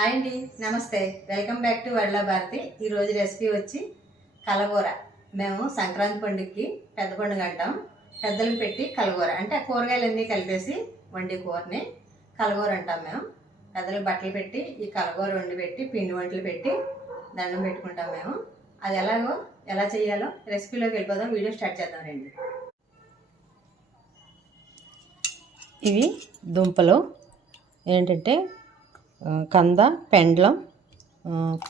Hi అండి, నమస్తే. Welcome back to world Bharati. ఈరోజు రెసిపీ వచ్చి కలగూర. మేము సంక్రాంతి పండుగకి పెద్ద పండుగ అంటాం. పెద్దలకు పెట్టి కలగూర అంటే కూరగాయలన్నీ కలిపేసి వండి కూరని కలగూర అంటాం. మేము పెద్దలకు బట్టలు పెట్టి ఈ కలగూర వండి పెట్టి పిండి వంటలు పెట్టి దండం పెట్టుకుంటాం. మేము అది ఎలా చేయాలో రెసిపీలోకి వెళ్ళిపోదాం. వీడియో స్టార్ట్ చేద్దాం రండి. ఇవి దుంపలు ఏంటంటే కంద, పెండ్లం,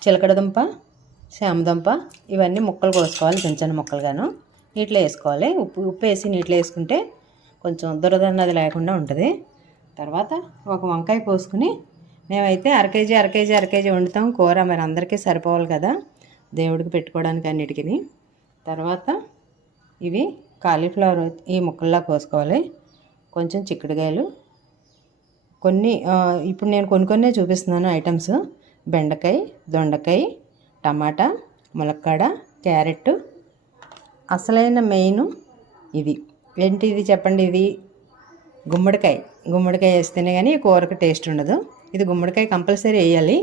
చిలకడదుంప, శామదుంప ఇవన్నీ ముక్కలు కోసుకోవాలి. చిన్న చిన్న ముక్కలుగాను నీటిలో వేసుకోవాలి. ఉప్పు వేసి నీటిలో వేసుకుంటే కొంచెం దురద అన్నది లేకుండా ఉంటుంది. తర్వాత ఒక వంకాయ కోసుకుని మేమైతే అర కేజీ వండుతాం కూర. మరి అందరికీ సరిపోవాలి కదా దేవుడికి పెట్టుకోవడానికి అన్నిటికీ. తర్వాత ఇవి కాలీఫ్లవర్ ఈ ముక్కల్లా కోసుకోవాలి. కొంచెం చిక్కుడుకాయలు కొన్ని, ఇప్పుడు నేను కొన్ని చూపిస్తున్నాను ఐటమ్స్. బెండకాయ, దొండకాయ, టమాటా, ములక్కాడ, క్యారెట్. అసలైన మెయిన్ ఇది ఏంటిది చెప్పండి? ఇది గుమ్మడికాయ. గుమ్మడికాయ వేస్తేనే కానీ కూరకు టేస్ట్ ఉండదు. ఇది గుమ్మడికాయ కంపల్సరీ వేయాలి.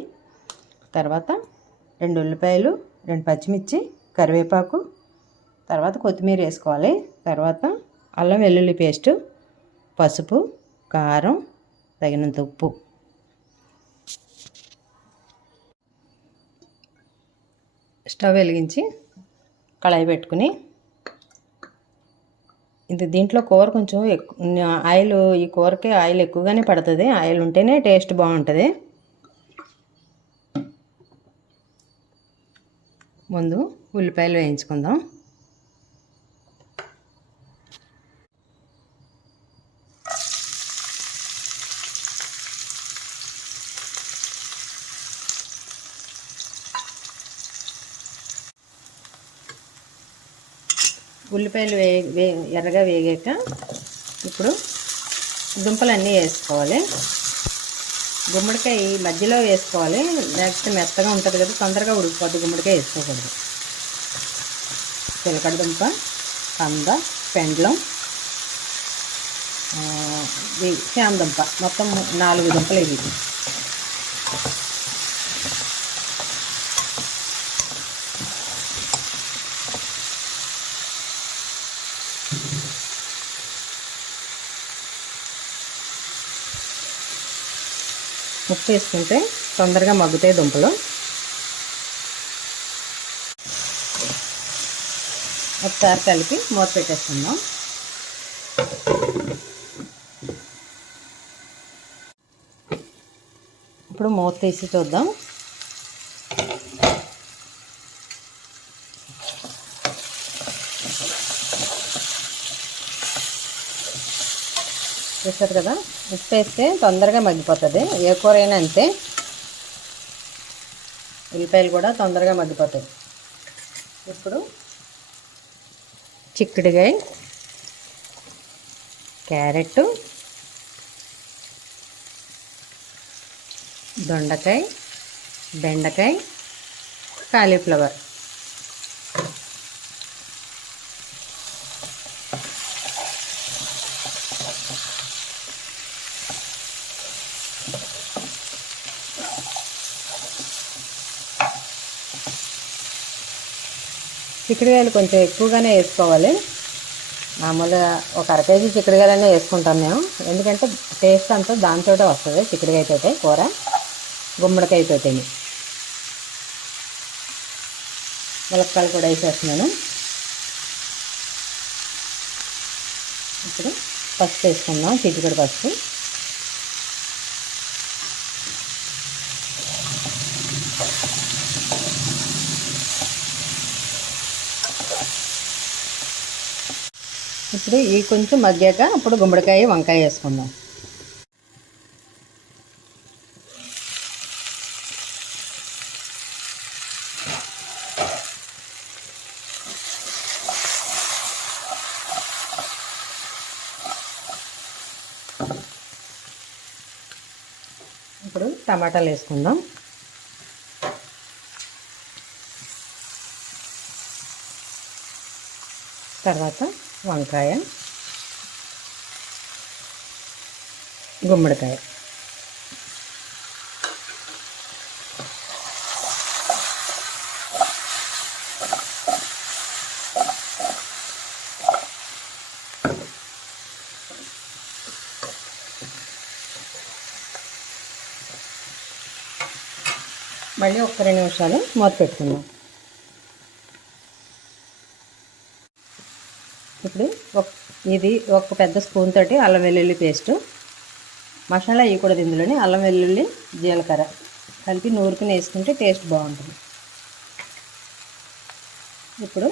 తర్వాత 2 ఉల్లిపాయలు, 2 పచ్చిమిర్చి, కరివేపాకు, తర్వాత కొత్తిమీర వేసుకోవాలి. తర్వాత అల్లం వెల్లుల్లి పేస్టు, పసుపు, కారం, తగినంత ఉప్పు. స్టవ్ వెలిగించి కళాయి పెట్టుకుని దీంట్లో కూర కొంచెం ఆయిల్, ఈ కూరకి ఆయిల్ ఎక్కువగానే పడుతుంది. ఆయిల్ ఉంటేనే టేస్ట్ బాగుంటుంది. ముందు ఉల్లిపాయలు వేయించుకుందాం. ఉల్లిపాయలు ఎర్రగా వేగాక ఇప్పుడు దుంపలన్నీ వేసుకోవాలి. గుమ్మడికాయ మధ్యలో వేసుకోవాలి, లేకపోతే మెత్తగా ఉంటుంది కదా, తొందరగా ఉడికిపోద్ది. గుమ్మడికాయ వేసుకోకూడదు. చిలకడదుంప, కంద, పెండ్లం, శామదుంప, మొత్తం 4 దుంపలు ఇవి. ఉప్పు వేసుకుంటే తొందరగా మగ్గుతాయి దుంపలు. ఒకసారి కలిపి మూత పెట్టేసుకుందాం. ఇప్పుడు మూత తీసి చూద్దాం. చూస్తారు కదా, ఉప్పు వేస్తే తొందరగా మగ్గిపోతుంది. ఏ కూర అయినా అంతే. ఉల్లిపాయలు కూడా తొందరగా మగ్గిపోతాయి. ఇప్పుడు చిక్కుడుకాయ, క్యారెట్, దొండకాయ, బెండకాయ, కాలీఫ్లవర్. చిక్కుడుకాయలు కొంచెం ఎక్కువగానే వేసుకోవాలి. మామూలుగా ఒక అర కేజీ చిక్కుడుకాయలనే వేసుకుంటాం మేము. ఎందుకంటే టేస్ట్ అంతా దాంతో వస్తుంది, చిక్కుడుకాయతోటే కూర, గుమ్మడికాయతోటి. ములక్కాయలు కూడా వేసేస్తున్నాను. ఇప్పుడు పసుపు వేసుకుందాం, చిటికెడు పసుపు. ఇప్పుడు ఈ కొంచెం మగ్గాక అప్పుడు గుమ్మడికాయ, వంకాయ వేసుకుందాం. ఇప్పుడు టమాటాలు వేసుకుందాం. తర్వాత వంకాయ, గుమ్మడికాయ. మళ్ళీ ఒక 2 నిమిషాలు మూత పెట్టుకుందాం. ఇప్పుడు ఇది ఒక పెద్ద స్పూన్ తోటి అల్లం వెల్లుల్లి పేస్టు, మసాలా వేయకూడదు ఇందులోని, అల్లం వెల్లుల్లి జీలకర్ర కలిపి నూరుకుని వేసుకుంటే టేస్ట్ బాగుంటుంది. ఇప్పుడు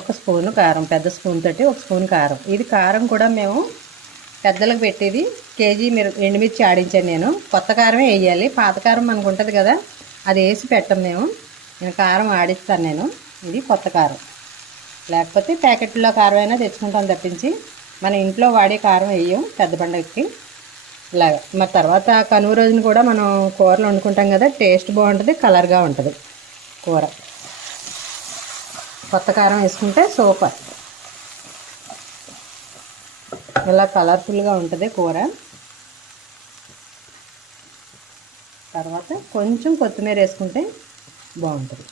ఒక స్పూను కారం, పెద్ద స్పూన్ తోటి ఒక స్పూన్ కారం. ఇది కారం కూడా మేము పెద్దలకు పెట్టేది కేజీ ఎండుమిర్చి ఆడించాను నేను. కొత్త కారమే వేయాలి, పాత కారం మనకు ఉంటుంది కదా అది వేసి పెట్టం మేము. నేను కారం ఆడిస్తాను నేను. ఇది కొత్త కారం, లేకపోతే ప్యాకెట్లో కారం అయినా తెచ్చుకుంటాం తప్పించి మన ఇంట్లో వాడే కారం వేయం పెద్ద పండుగకి ఇలాగా. మరి తర్వాత కనుమ రోజున కూడా మనం కూరలు వండుకుంటాం కదా, టేస్ట్ బాగుంటుంది, కలర్గా ఉంటుంది కూర. కొత్త కారం వేసుకుంటే సూపర్, ఇలా కలర్ఫుల్గా ఉంటుంది కూర. తర్వాత కొంచెం కొత్తిమీర వేసుకుంటే బాగుంటుంది.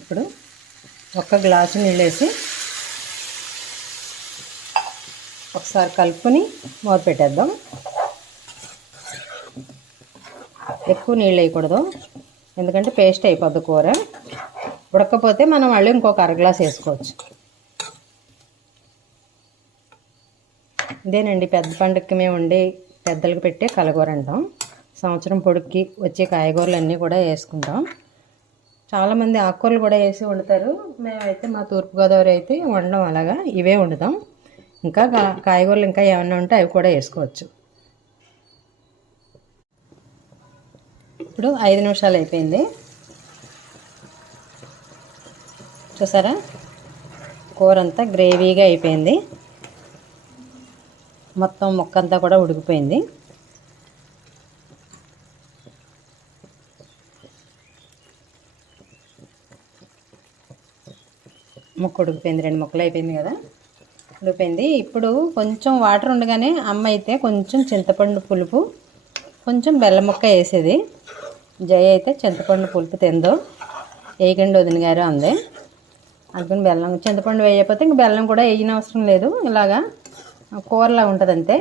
ఇప్పుడు 1 గ్లాసు నీళ్ళు వేసి ఒకసారి కలుపుకొని మూత పెట్టేద్దాం. ఎక్కువ నీళ్ళు వేయకూడదు, ఎందుకంటే పేస్ట్ అయిపోద్ది కూర. ఉడకపోతే మనం మళ్ళీ ఇంకొక 1/2 గ్లాస్ వేసుకోవచ్చు. ఇదేనండి పెద్ద పండుగకి మేము వండి పెద్దలకు పెట్టే కలగూర అంటాం. సంవత్సరం పొడుక్కి వచ్చే కాయగూరలు అన్నీ కూడా వేసుకుంటాం. చాలామంది ఆకుకూరలు కూడా వేసి వండుతారు. మేమైతే మా తూర్పుగోదావరి అయితే వండడం అలాగా, ఇవే వండుతాం. ఇంకా కాయగూరలు ఇంకా ఏమన్నా ఉంటే అవి కూడా వేసుకోవచ్చు. ఇప్పుడు 5 నిమిషాలు అయిపోయింది. చూసారా, కూర అంతా గ్రేవీగా అయిపోయింది, మొత్తం ముక్కంతా కూడా ఉడికిపోయింది. ముక్క ఉడికిపోయింది, 2 ముక్కలు అయిపోయింది కదా, ఉడికిపోయింది. ఇప్పుడు కొంచెం వాటర్ ఉండగానే అమ్మ అయితే కొంచెం చింతపండు పులుపు, కొంచెం బెల్లం ముక్క వేసేది. జయ అయితే చింతపండు పులుపు తిందో, వేయకండి వదిన గారు అందే. అందుకని బెల్లం, చింతపండు వేయకపోతే ఇంక బెల్లం కూడా వేయని అవసరం లేదు. ఇలాగా కూరలా ఉంటుంది అంతే,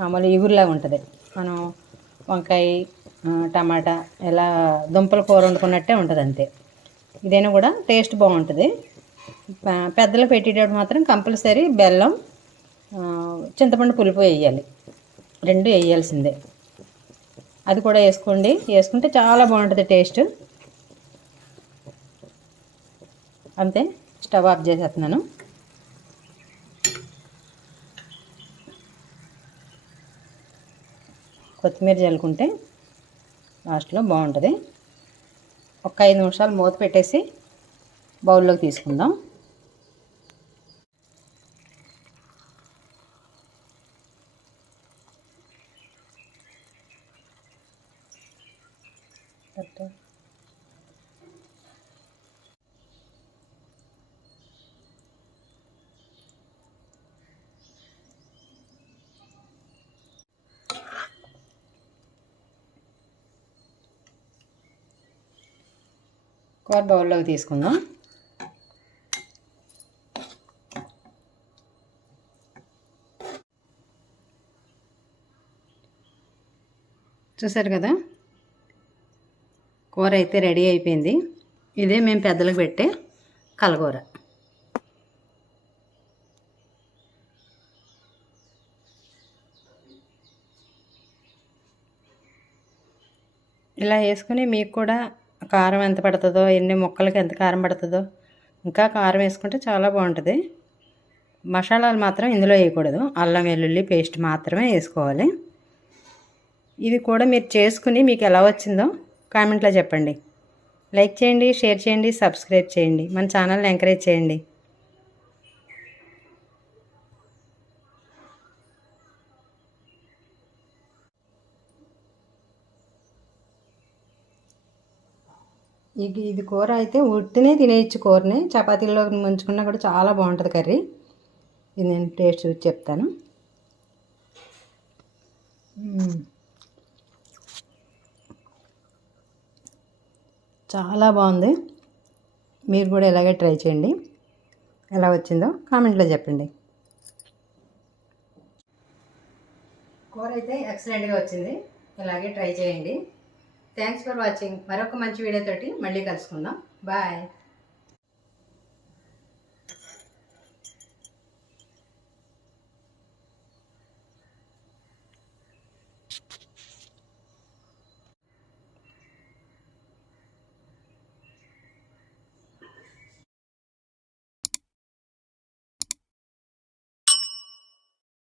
మామూలు ఇగురులాగా ఉంటుంది. మనం వంకాయ టమాటా ఇలా దుంపల కూర వండుకున్నట్టే ఉంటుంది అంతే. ఇదైనా కూడా టేస్ట్ బాగుంటుంది. పెద్దలకు పెట్టేటప్పుడు మాత్రం కంపల్సరీ బెల్లం చింతపండు పులుపు వేయాలి, 2 వేయాల్సిందే. అది కూడా వేసుకోండి, వేసుకుంటే చాలా బాగుంటుంది టేస్ట్. అంతే, స్టవ్ ఆఫ్ చేసేస్తున్నాను. కొత్తిమీర చల్లుకుంటే లాస్ట్లో బాగుంటుంది. ఒక 5 నిమిషాలు మూత పెట్టేసి బౌల్లోకి తీసుకుందాం. కూర బౌల్లోకి తీసుకుందాం. చూసారు కదా, కూర అయితే రెడీ అయిపోయింది. ఇదే మేము పెద్దలకు పెట్టే కలగూర. ఇలా వేసుకుని మీకు కూడా కారం ఎంత పడుతుందో, ఎన్ని ముక్కలకి ఎంత కారం పడుతుందో, ఇంకా కారం వేసుకుంటే చాలా బాగుంటుంది. మసాలాలు మాత్రం ఇందులో వేయకూడదు, అల్లం వెల్లుల్లి పేస్ట్ మాత్రమే వేసుకోవాలి. ఇది కూడా మీరు చేసుకుని మీకు ఎలా వచ్చిందో కామెంట్లో చెప్పండి. లైక్ చేయండి, షేర్ చేయండి, సబ్స్క్రైబ్ చేయండి, మన ఛానల్ని ఎంకరేజ్ చేయండి. ఇది కూర అయితే ఉట్టినే తినేయచ్చు. కూరని చపాతీల్లో ముంచుకున్నా కూడా చాలా బాగుంటుంది కర్రీ. ఇది నేను టేస్ట్ చూసి చెప్తాను. చాలా బాగుంది. మీరు కూడా ఇలాగే ట్రై చేయండి. ఎలా వచ్చిందో కామెంట్లో చెప్పండి. కూర అయితే ఎక్సలెంట్గా వచ్చింది. ఇలాగే ట్రై చేయండి. Thanks for watching. మరొక మంచి వీడియోతోటి మళ్ళీ కలుసుకుందాం. బాయ్.